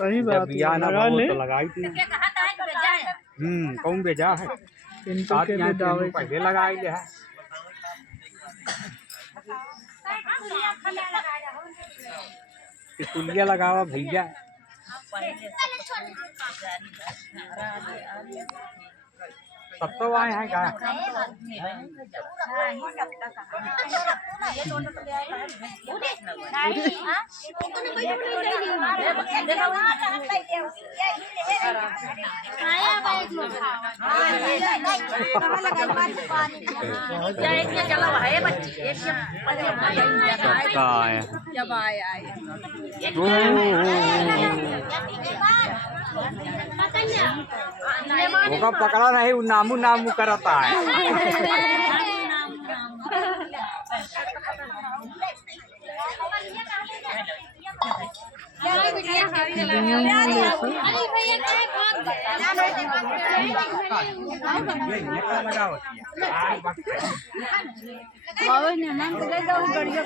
सही बात बिया ना लगा हो ले तो लगाई थी। कौन बेजा है इनको के भी दावे पहले लगाई ले है तुलिया लगावा भैया सब तो आए हैं क्या सबका आया जब आया वो पकड़ा नहीं वो नामू नामू करता है बाबा ने मांग ले जाओ गड़िया